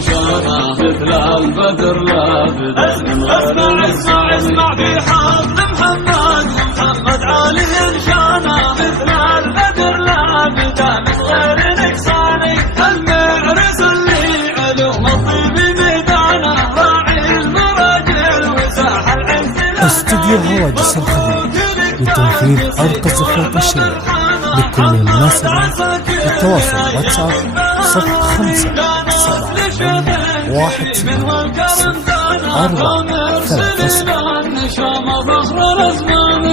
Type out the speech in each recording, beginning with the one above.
شانه مثل البدر لا بدر. اسمع في حفل محمد ومحمد عالي شانه مثل البدر لا بدر من غير نقصاني. المعرس اللي علوم الطيب ميدانه راعي المراجل وساح العز. استوديو هواجس الخليج لتنفيذ أرقى الزفاف الشيخ لكل مناسبة. التواصل واتساب 05711043. نشام فخر الأزمان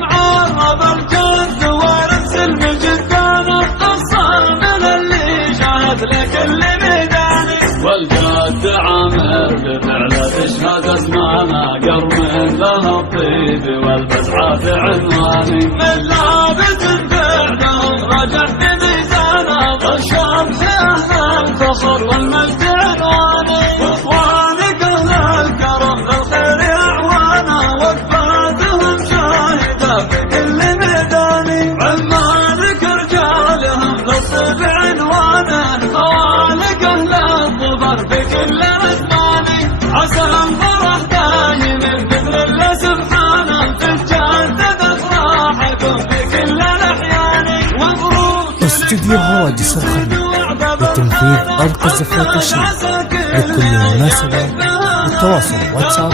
معرض الجد ورث المجدان الصامل اللي شاهد لكل ميداني. والجد عامر بفعله تشهد أزمانه قرن له الطيب والبسعة عنواني. من لابد فعلهم رجع بميزانه والشمس أهل الفخر والمجد عنواني. واخوانك أهل الكرم بالخير أعوانا وقفاتهم شاهدة في كل ميداني. عمالك رجالهم للطيب عنوانا خوالك أهل الظفر في كل أزماني. عسى الفرح دايم بإذن الله سبحانه تتجدد أفراحكم في كل الأحيان. مبروك استوديو هواجس الخليج لتنفيذ أرقى الزفاف الشيخ لكل مناسبة. التواصل واتساب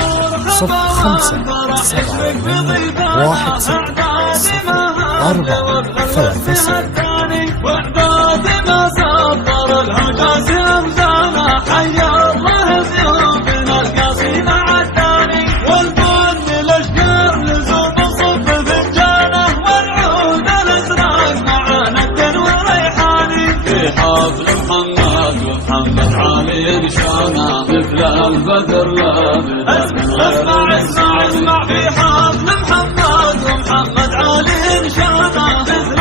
05711043. وعداد ما صبر العجاز أمزانا. حيا الله ضيوفنا القصيدة عداني. والبن الأشقر لزوم صب فنجانه والعود الأزرق مع ند وريحاني. في حفل محمد ومحمد عالي شانه مثل البدر لا بدر. اسمع في حفل محمد ومحمد عالي شانه مثل